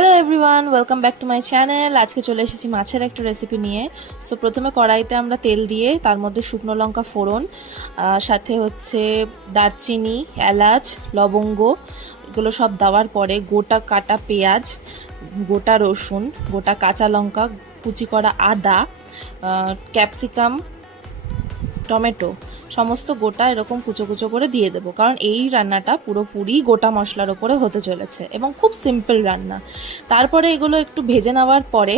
Hello everyone, welcome back to my channel. আজকে চলে এসেছি মাছের একটা রেসিপি নিয়ে। সো প্রথমে কড়াইতে আমরা তেল দিয়ে তার মধ্যে শুকনো লঙ্কা ফোড়ন, সাথে হচ্ছে দারচিনি, এলাচ, লবঙ্গ, এগুলো সব দেওয়ার পরে গোটা কাটা পেঁয়াজ, গোটা রসুন, গোটা কাঁচা লঙ্কা, কুচি করা আদা, ক্যাপসিকাম, টমেটো সমস্ত গোটা এরকম কুচো কুচো করে দিয়ে দেবো, কারণ এই রান্নাটা পুরোপুরি গোটা মশলার ওপরে হতে চলেছে এবং খুব সিম্পল রান্না। তারপরে এগুলো একটু ভেজে নেওয়ার পরে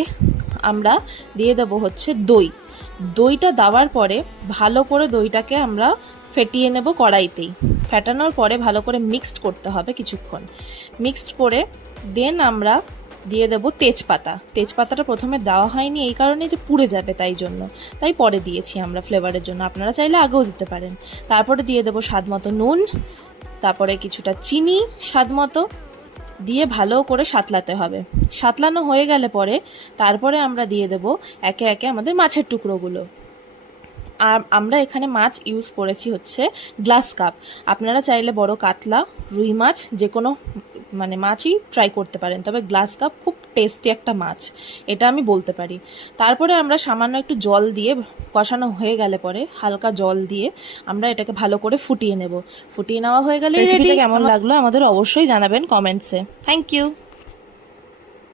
আমরা দিয়ে দেবো হচ্ছে দইটা দেওয়ার পরে ভালো করে দইটাকে আমরা ফেটিয়ে নেব কড়াইতেই। ফেটানোর পরে ভালো করে মিক্সড করতে হবে কিছুক্ষণ। মিক্সড করে দেন আমরা দিয়ে দেবো তেজপাতাটা প্রথমে দেওয়া হয়নি এই কারণে যে পুড়ে যাবে, তাই পরে দিয়েছি আমরা ফ্লেভারের জন্য, আপনারা চাইলে আগেও দিতে পারেন। তারপরে দিয়ে দেবো স্বাদ মতো নুন, তারপরে কিছুটা চিনি স্বাদ মতো দিয়ে ভালো করে সাতলাতে হবে। সাতলানো হয়ে গেলে পরে তারপরে আমরা দিয়ে দেবো একে একে আমাদের মাছের টুকরোগুলো। আর আমরা এখানে মাছ ইউজ করেছি হচ্ছে গ্লাস কাপ। আপনারা চাইলে বড় কাতলা, রুই মাছ, যে কোনো মাছই ট্রাই করতে পারেন, তবে গ্লাস কাপ খুব টেস্টি একটা মাছ, এটা আমি বলতে পারি। তারপরে আমরা সামান্য একটু জল দিয়ে, কষানো হয়ে গেলে পরে হালকা জল দিয়ে আমরা এটাকে ভালো করে ফুটিয়ে নেব। ফুটিয়ে নেওয়া হয়ে গেলে রেসিপিটা কেমন লাগলো আমাদের অবশ্যই জানাবেন কমেন্টসে। Thank you.